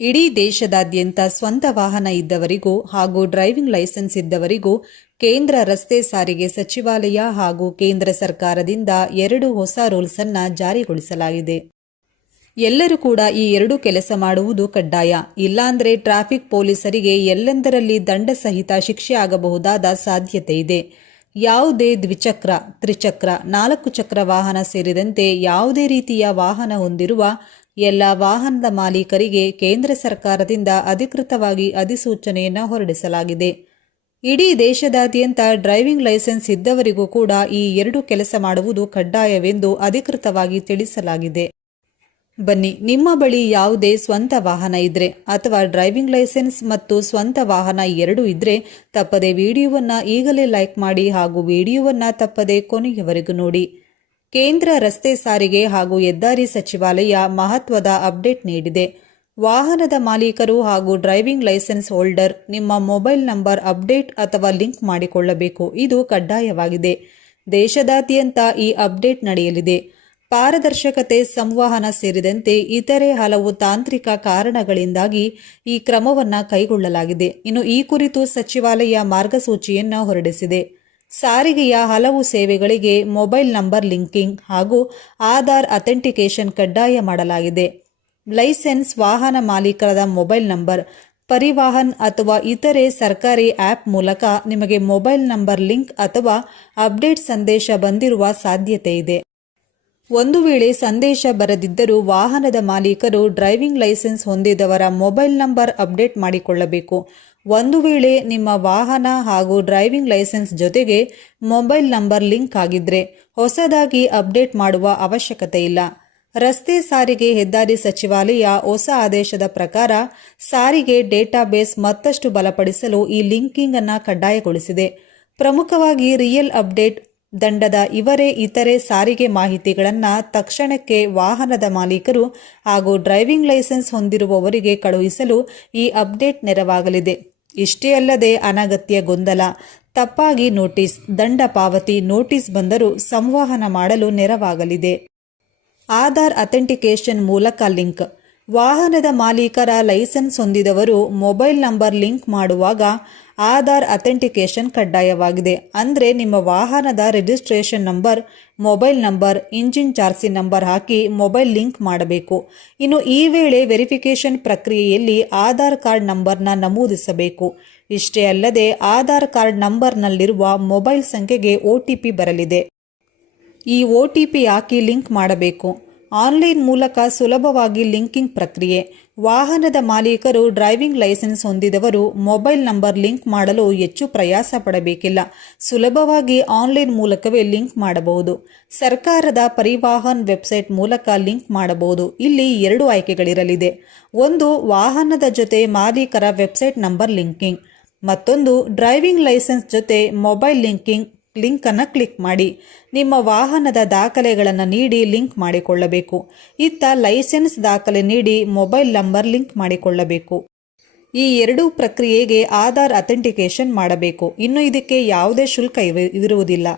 ಇಡೀ ದೇಶದಾದ್ಯಂತ ಸ್ವಂತ ವಾಹನ ಇದ್ದವರಿಗೂ ಹಾಗೂ ಡ್ರೈವಿಂಗ್ ಲೈಸೆನ್ಸ್ ಇದ್ದವರಿಗೂ ಕೇಂದ್ರ ರಸ್ತೆ ಸಾರಿಗೆ ಸಚಿವಾಲಯ ಹಾಗೂ ಕೇಂದ್ರ ಸರ್ಕಾರದಿಂದ ಎರಡು ಹೊಸ ರೂಲ್ಸ್ ಅನ್ನ ಜಾರಿಗೊಳಿಸಲಾಗಿದೆ. ಎಲ್ಲರೂ ಕೂಡ ಈ ಎರಡು ಕೆಲಸ ಮಾಡುವುದು ಕಡ್ಡಾಯ. ಇಲ್ಲಾಂದ್ರೆ ಟ್ರಾಫಿಕ್ ಪೊಲೀಸರಿಗೆ ಎಲ್ಲೆಂದರಲ್ಲಿ ದಂಡ ಸಹಿತ ಶಿಕ್ಷೆ ಆಗಬಹುದಾದ ಸಾಧ್ಯತೆ ಇದೆ. ಯಾವುದೇ ದ್ವಿಚಕ್ರ, ತ್ರಿಚಕ್ರ, ನಾಲ್ಕು ಚಕ್ರ ವಾಹನ ಸೇರಿದಂತೆ ಯಾವುದೇ ರೀತಿಯ ವಾಹನ ಹೊಂದಿರುವ ಎಲ್ಲ ವಾಹನದ ಮಾಲೀಕರಿಗೆ ಕೇಂದ್ರ ಸರ್ಕಾರದಿಂದ ಅಧಿಕೃತವಾಗಿ ಅಧಿಸೂಚನೆಯನ್ನು ಹೊರಡಿಸಲಾಗಿದೆ. ಇಡೀ ದೇಶದಾದ್ಯಂತ ಡ್ರೈವಿಂಗ್ ಲೈಸೆನ್ಸ್ ಇದ್ದವರಿಗೂ ಕೂಡ ಈ ಎರಡು ಕೆಲಸ ಮಾಡುವುದು ಕಡ್ಡಾಯವೆಂದು ಅಧಿಕೃತವಾಗಿ ತಿಳಿಸಲಾಗಿದೆ. ಬನ್ನಿ, ನಿಮ್ಮ ಬಳಿ ಯಾವುದೇ ಸ್ವಂತ ವಾಹನ ಇದ್ರೆ ಅಥವಾ ಡ್ರೈವಿಂಗ್ ಲೈಸೆನ್ಸ್ ಮತ್ತು ಸ್ವಂತ ವಾಹನ ಎರಡೂ ಇದ್ರೆ ತಪ್ಪದೆ ವಿಡಿಯೋವನ್ನ ಈಗಲೇ ಲೈಕ್ ಮಾಡಿ ಹಾಗೂ ವಿಡಿಯೋವನ್ನ ತಪ್ಪದೆ ಕೊನೆಯವರೆಗೂ ನೋಡಿ. ಕೇಂದ್ರ ರಸ್ತೆ ಸಾರಿಗೆ ಹಾಗೂ ಹೆದ್ದಾರಿ ಸಚಿವಾಲಯ ಮಹತ್ವದ ಅಪ್ಡೇಟ್ ನೀಡಿದೆ. ವಾಹನದ ಮಾಲೀಕರು ಹಾಗೂ ಡ್ರೈವಿಂಗ್ ಲೈಸೆನ್ಸ್ ಹೋಲ್ಡರ್ ನಿಮ್ಮ ಮೊಬೈಲ್ ನಂಬರ್ ಅಪ್ಡೇಟ್ ಅಥವಾ ಲಿಂಕ್ ಮಾಡಿಕೊಳ್ಳಬೇಕು. ಇದು ಕಡ್ಡಾಯವಾಗಿದೆ. ದೇಶದಾದ್ಯಂತ ಈ ಅಪ್ಡೇಟ್ ನಡೆಯಲಿದೆ. ಪಾರದರ್ಶಕತೆ, ಸಂವಹನ ಸೇರಿದಂತೆ ಇತರೆ ಹಲವು ತಾಂತ್ರಿಕ ಕಾರಣಗಳಿಂದಾಗಿ ಈ ಕ್ರಮವನ್ನು ಕೈಗೊಳ್ಳಲಾಗಿದೆ. ಇನ್ನು ಈ ಕುರಿತು ಸಚಿವಾಲಯ ಮಾರ್ಗಸೂಚಿಯನ್ನು ಹೊರಡಿಸಿದೆ. ಸಾರಿಗೆಯ ಹಲವು ಸೇವೆಗಳಿಗೆ ಮೊಬೈಲ್ ನಂಬರ್ ಲಿಂಕಿಂಗ್ ಹಾಗೂ ಆಧಾರ್ ಅಥೆಂಟಿಕೇಶನ್ ಕಡ್ಡಾಯ ಮಾಡಲಾಗಿದೆ. ಲೈಸೆನ್ಸ್ ವಾಹನ ಮಾಲೀಕರದ ಮೊಬೈಲ್ ನಂಬರ್, ಪರಿವಾಹನ್ ಅಥವಾ ಇತರೆ ಸರ್ಕಾರಿ ಆ್ಯಪ್ ಮೂಲಕ ನಿಮಗೆ ಮೊಬೈಲ್ ನಂಬರ್ ಲಿಂಕ್ ಅಥವಾ ಅಪ್ಡೇಟ್ ಸಂದೇಶ ಬಂದಿರುವ ಸಾಧ್ಯತೆ ಇದೆ. ಒಂದು ವೇಳೆ ಸಂದೇಶ ಬರದಿದ್ದರೂ ವಾಹನದ ಮಾಲೀಕರು ಡ್ರೈವಿಂಗ್ ಲೈಸೆನ್ಸ್ ಹೊಂದಿದವರ ಮೊಬೈಲ್ ನಂಬರ್ ಅಪ್ಡೇಟ್ ಮಾಡಿಕೊಳ್ಳಬೇಕು. ಒಂದು ವೇಳೆ ನಿಮ್ಮ ವಾಹನ ಹಾಗೂ ಡ್ರೈವಿಂಗ್ ಲೈಸೆನ್ಸ್ ಜೊತೆಗೆ ಮೊಬೈಲ್ ನಂಬರ್ ಲಿಂಕ್ ಆಗಿದ್ರೆ ಹೊಸದಾಗಿ ಅಪ್ಡೇಟ್ ಮಾಡುವ ಅವಶ್ಯಕತೆ ಇಲ್ಲ. ರಸ್ತೆ ಸಾರಿಗೆ ಹೆದ್ದಾರಿ ಸಚಿವಾಲಯ ಹೊಸ ಆದೇಶದ ಪ್ರಕಾರ ಸಾರಿಗೆ ಡೇಟಾಬೇಸ್ ಮತ್ತಷ್ಟು ಬಲಪಡಿಸಲು ಈ ಲಿಂಕಿಂಗ್ ಅನ್ನು ಕಡ್ಡಾಯಗೊಳಿಸಿದೆ. ಪ್ರಮುಖವಾಗಿ ರಿಯಲ್ ಅಪ್ಡೇಟ್ ದಂಡದ ಇವರೇ ಇತರೆ ಸಾರಿಗೆ ಮಾಹಿತಿಗಳನ್ನು ತಕ್ಷಣಕ್ಕೆ ವಾಹನದ ಮಾಲೀಕರು ಹಾಗೂ ಡ್ರೈವಿಂಗ್ ಲೈಸೆನ್ಸ್ ಹೊಂದಿರುವವರಿಗೆ ಕಳುಹಿಸಲು ಈ ಅಪ್ಡೇಟ್ ನೆರವಾಗಲಿದೆ. ಇಷ್ಟೇ ಅಲ್ಲದೆ ಅನಗತ್ಯ ಗೊಂದಲ. ತಪ್ಪಾಗಿ ನೋಟಿಸ್, ದಂಡ ಪಾವತಿ ನೋಟಿಸ್ ಬಂದರೂ ಸಂವಹನ ಮಾಡಲು ನೆರವಾಗಲಿದೆ. ಆಧಾರ್ ಅಥೆಂಟಿಕೇಶನ್ ಮೂಲಕ ಲಿಂಕ್ ವಾಹನದ ಮಾಲೀಕರ ಲೈಸೆನ್ಸ್ ಹೊಂದಿದವರು ಮೊಬೈಲ್ ನಂಬರ್ ಲಿಂಕ್ ಮಾಡುವಾಗ ಆಧಾರ್ ಅಥೆಂಟಿಕೇಶನ್ ಕಡ್ಡಾಯವಾಗಿದೆ. ಅಂದರೆ ನಿಮ್ಮ ವಾಹನದ registration number, mobile number, engine ಚಾರ್ಸಿ number ಹಾಕಿ ಮೊಬೈಲ್ ಲಿಂಕ್ ಮಾಡಬೇಕು. ಇನ್ನು ಈ ವೇಳೆ ವೆರಿಫಿಕೇಶನ್ ಪ್ರಕ್ರಿಯೆಯಲ್ಲಿ ಆಧಾರ್ ಕಾರ್ಡ್ ನಂಬರ್ನ ನಮೂದಿಸಬೇಕು. ಇಷ್ಟೇ ಅಲ್ಲದೆ ಆಧಾರ್ ಕಾರ್ಡ್ ನಂಬರ್ನಲ್ಲಿರುವ ಮೊಬೈಲ್ ಸಂಖ್ಯೆಗೆ ಒ ಬರಲಿದೆ. ಈ ಒ ಟಿ ಪಿ ಹಾಕಿ ಲಿಂಕ್ ಮಾಡಬೇಕು. ಆನ್ಲೈನ್ ಮೂಲಕ ಸುಲಭವಾಗಿ ಲಿಂಕಿಂಗ್ ಪ್ರಕ್ರಿಯೆ. ವಾಹನದ ಮಾಲೀಕರು ಡ್ರೈವಿಂಗ್ ಲೈಸೆನ್ಸ್ ಹೊಂದಿದವರು ಮೊಬೈಲ್ ನಂಬರ್ ಲಿಂಕ್ ಮಾಡಲು ಹೆಚ್ಚು ಪ್ರಯಾಸ ಪಡಬೇಕಿಲ್ಲ. ಸುಲಭವಾಗಿ ಆನ್ಲೈನ್ ಮೂಲಕವೇ ಲಿಂಕ್ ಮಾಡಬಹುದು. ಸರ್ಕಾರದ ಪರಿವಾಹನ್ ವೆಬ್ಸೈಟ್ ಮೂಲಕ ಲಿಂಕ್ ಮಾಡಬಹುದು. ಇಲ್ಲಿ ಎರಡು ಆಯ್ಕೆಗಳಿರಲಿದೆ. ಒಂದು, ವಾಹನದ ಜೊತೆ ಮಾಲೀಕರ ವೆಬ್ಸೈಟ್ ನಂಬರ್ ಲಿಂಕಿಂಗ್. ಮತ್ತೊಂದು, ಡ್ರೈವಿಂಗ್ ಲೈಸೆನ್ಸ್ ಜೊತೆ ಮೊಬೈಲ್ ಲಿಂಕಿಂಗ್ ಲಿಂಕ್ ಅನ್ನು ಕ್ಲಿಕ್ ಮಾಡಿ. ನಿಮ್ಮ ವಾಹನದ ದಾಖಲೆಗಳನ್ನು ನೀಡಿ ಲಿಂಕ್ ಮಾಡಿಕೊಳ್ಳಬೇಕು. ಇತ್ತ ಲೈಸೆನ್ಸ್ ದಾಖಲೆ ನೀಡಿ ಮೊಬೈಲ್ ನಂಬರ್ ಲಿಂಕ್ ಮಾಡಿಕೊಳ್ಳಬೇಕು. ಈ ಎರಡೂ ಪ್ರಕ್ರಿಯೆಗೆ ಆಧಾರ್ ಅಥೆಂಟಿಕೇಶನ್ ಮಾಡಬೇಕು. ಇನ್ನು ಇದಕ್ಕೆ ಯಾವುದೇ ಶುಲ್ಕ ಇರುವುದಿಲ್ಲ.